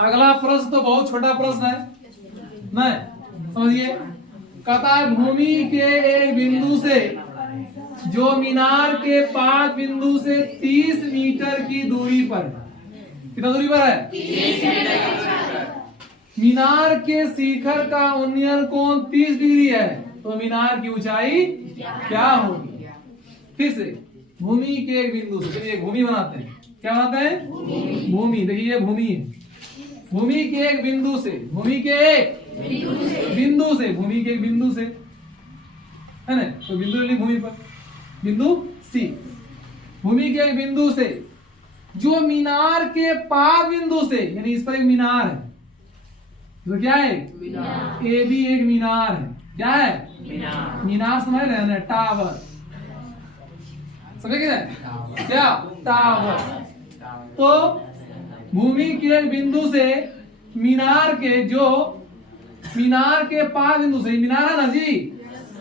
अगला प्रश्न तो बहुत छोटा प्रश्न है, नहीं समझिए। कहता है भूमि के एक बिंदु से जो मीनार के 5 बिंदु से 30 मीटर की दूरी पर है। कितना दूरी पर है? 30 मीटर। मीनार के शिखर का उन्नयन कोण 30 डिग्री है, तो मीनार की ऊंचाई क्या होगी? फिर से भूमि के एक बिंदु से, चलिए भूमि बनाते हैं। क्या बनाते हैं? भूमि। देखिए भूमि है, भूमि के एक बिंदु से, भूमि के एक बिंदु से, भूमि के एक बिंदु से है ना, तो बिंदु लिख भूमि पर, बिंदु सी। भूमि के एक बिंदु से जो मीनार के 5 बिंदु से, यानी इस पर एक मीनार है, तो क्या है? ए भी एक मीनार है। क्या है? मीनार समझ रहे हैं ना, टावर समझ गए? क्या टावर? तो भूमि के एक बिंदु से मीनार के, जो मीनार के 5 बिंदु से, मीनार है ना जी,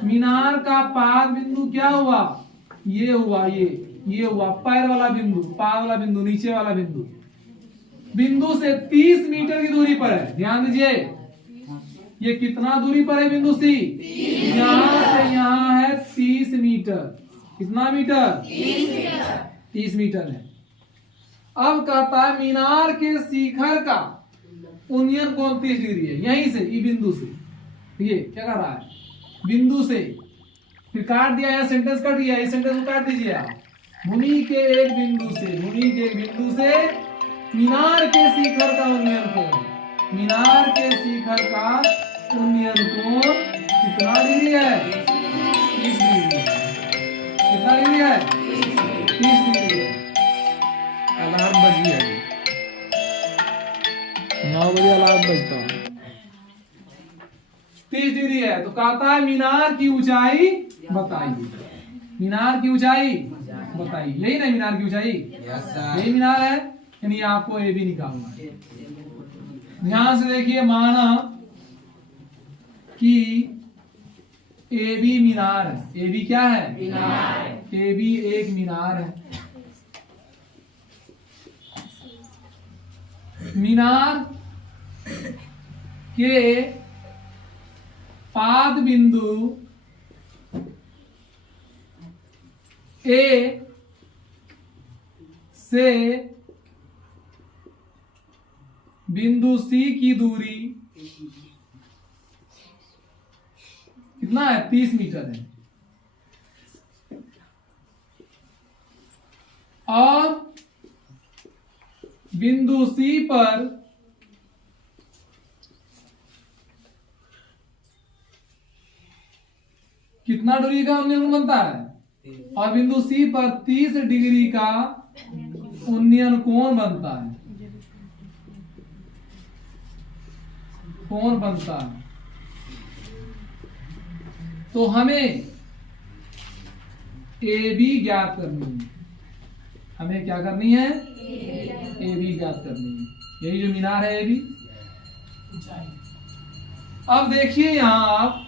मीनार का 5 बिंदु क्या हुआ? ये हुआ, ये हुआ पैर वाला बिंदु, पाद वाला बिंदु, नीचे वाला बिंदु, बिंदु से 30 मीटर की दूरी पर है। ध्यान दीजिए, ये कितना दूरी पर है? बिंदु सी यहाँ से यहाँ है 30 मीटर। कितना मीटर? 30 मीटर है। अब कहता है मीनार के शिखर का उन्नयन कोण 30 डिग्री है, यहीं से, ये बिंदु से। ये क्या कर रहा है? बिंदु से, फिर काट दिया, या सेंटेंस कट गया, इस सेंटेंस को काट दीजिए आप। भूमि के एक बिंदु से, भूमि के एक बिंदु से मीनार के शिखर का उन्नयन कोण, मीनार के शिखर का उन्नयन कोण कितना डिग्री है? 30 डिग्री। कितना डिग्री है? 30 डिग्री है। अलार्म बज गया, 9 बजे अलार्म बजता है। 30 डिग्री है, तो कहता है मीनार की ऊंचाई बताइए। मीनार की ऊंचाई बताइए, यही ना मीनार की ऊंचाई? यही मीनार है, यानी आपको ए भी निकालना है। ध्यान से देखिए, माना कि ए बी मीनार है। ए बी क्या है? मीनार। ए बी एक मीनार है। मीनार के पाद बिंदु ए से बिंदु सी की दूरी कितना है? 30 मीटर है। और बिंदु सी पर कितना डिग्री का उन्नयन बनता है? और बिंदु सी पर 30 डिग्री का उन्नयन कोण बनता है, कोण बनता है। तो हमें ए बी ज्ञात करनी है। हमें क्या करनी है? ए बी ज्ञात करनी है। यही जो मीनार है ए बी। अब देखिए यहां आप,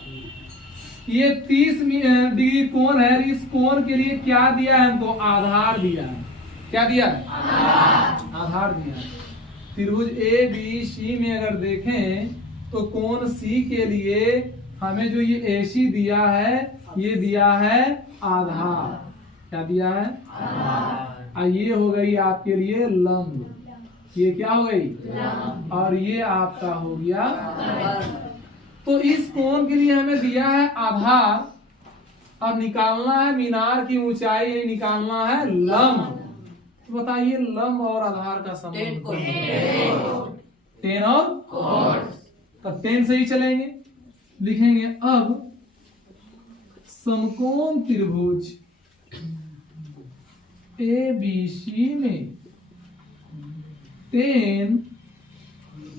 ये 30 डिग्री कोण है, इस कोण के लिए क्या दिया है हमको? आधार दिया है। क्या दिया है? आधार दिया है। त्रिभुज ए बी सी में अगर देखें तो कोण सी के लिए हमें जो ये AC दिया है, ये दिया है आधार। क्या दिया है? आधार। ये हो गई आपके लिए लंब। ये क्या हो गई? लंब। और ये आपका हो गया। तो इस कोण के लिए हमें दिया है आधार। अब निकालना है मीनार की ऊंचाई, निकालना है लंब। तो बताइए लंब और आधार का संबंध? 10 और कोण। तब 10 से ही चलेंगे। लिखेंगे अब समकोण त्रिभुज ABC में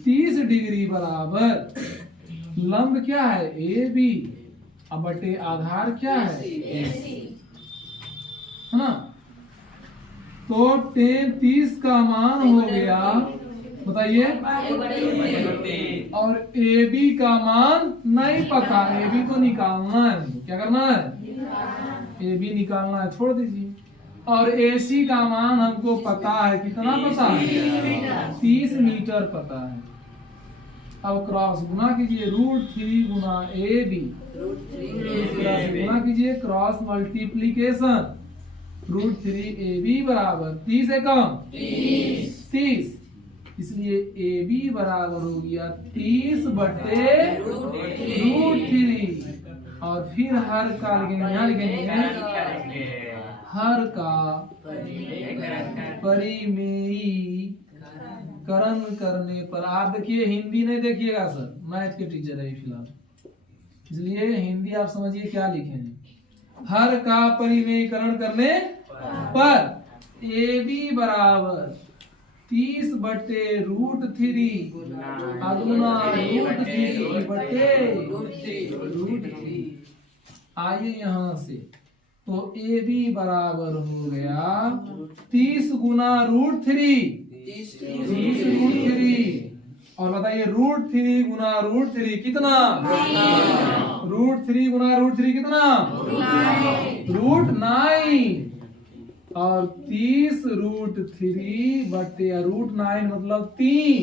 30 डिग्री बराबर लंब क्या है? AB, अब बटे आधार क्या है? AC। हाँ, तो 30 का मान हो गया, बताइए, और AB का मान नहीं पता। AB को निकालना है। क्या करना है? AB निकालना है, छोड़ दीजिए। और AC का मान हमको पता है, कितना पता है? 30 मीटर पता है। अब क्रॉस गुना कीजिए, √3 गुना AB, गुना कीजिए, क्रॉस मल्टीप्लीकेशन, √3AB बराबर 30 है कम 30, इसलिए AB बराबर हो गया 30 बटे √3। और फिर हर का लिखेंगे, यहाँ लिखेंगे हर का परिमेयीकरण करने पर। आप देखिए हिंदी नहीं देखिएगा सर, मैथ के टीचर है फिलहाल, इसलिए हिंदी आप समझिए क्या लिखेंगे। हर का परिमेयीकरण करने पर AB बराबर 30 बटे √3 गुना √3 बटे √3। आइए यहाँ से, तो AB बराबर हो गया 30 गुना √3, 30 √3। और बताइए √3 गुना √3 कितना? √3 गुना √3 कितना? √9। और 30 √3 बटे √9 मतलब 3।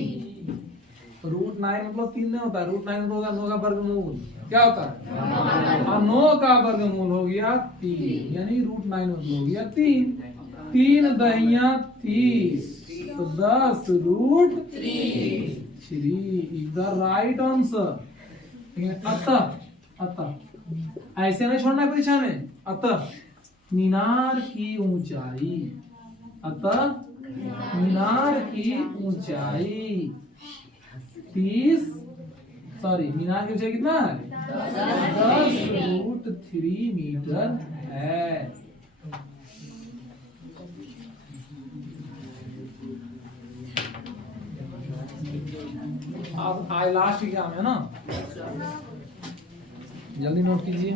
√9 मतलब 3 नहीं होता, √9 होगा 9 का वर्गमूल, क्या होता है? और 9 का वर्गमूल हो गया 3, यानी √9 मतलब हो गया 3। 3 दहिया 30, तो 10 √3 इधर राइट आंसर। अतः ऐसे नहीं छोड़ना परीक्षा में। अतः मीनार की ऊंचाई, अतः मीनार की ऊंचाई 30, सॉरी मीनार की ऊंचाई कितना है? 10 √3 मीटर है। अब आज लास्ट एग्जाम है ना, जल्दी नोट कीजिए।